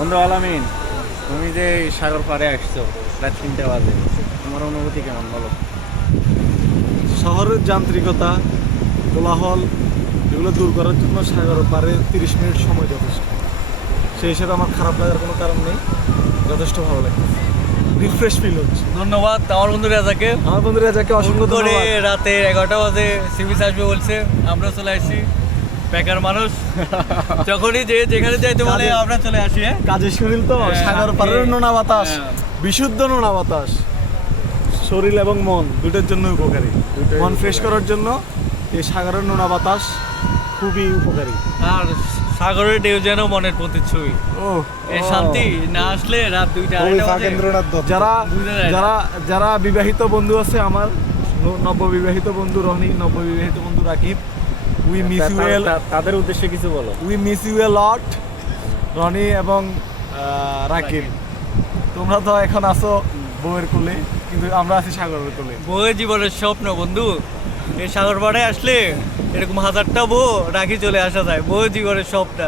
বন্ধু আলামিন, তুমি যে সাগর পাড়ে আসছো রাত 3টা বাজে, তোমার অনুভূতি কেমন বলো? শহরের যান্ত্রিকতা, কোলাহল এগুলো দূর করার জন্য সাগর পাড়ে 30 মিনিট সময় যথেষ্ট। সেই হিসেবে আমার খারাপ লাগার কোনো কারণ নেই, যথেষ্ট ভালো লাগে, রিফ্রেশ ফিল হচ্ছে। ধন্যবাদ আমার বন্ধু রাজাকে। আমার বন্ধু রাজাকে অসংখ্য করে ধন্যবাদ। রাতে 11টা বাজে সি বিচ আসবে বলছে, আমরা চলে আসছি। বেকার মানুষ যখনই যেখানে যাইতে বলে আমরা চলে আসি। কাজে শরীর তো হ্যাঁ, সাগর পাড়ের নোনা বাতাস, হ্যাঁ। বিশুদ্ধ নোনা বাতাস শরীর এবং মন দুটোর জন্য উপকারী। মন ফ্রেশ করার জন্য এই সাগরের নোনা বাতাস খুবই উপকারী। আর সাগরের ঢেউ যেন মনের প্রতিচ্ছবি। ও এই শান্তি না আসলে রাত 2টা 2:30 বাজে যারা বুঝা যায় না। যারা যারা বিবাহিত বন্ধু আছে আমার, নববিবাহিত বন্ধু রনি, নববিবাহিত বন্ধু Rakib, we miss U L, তাদের উদ্দেশ্যে কিছু বলো। উই মিস ইউ এ লট। রনি এবং রাকিব, তোমরা তো এখন আছো বউয়ের কোলে, কিন্তু আমরা আছি সাগরের কোলে। বউয়ের জীবনের স্বপ্ন বন্ধু। এই সাগর পাড়ে আসলে এরকম হাজারটা বউ রাখি চলে আসা যায়। বউয়ের জীবনের স্বপ্ন।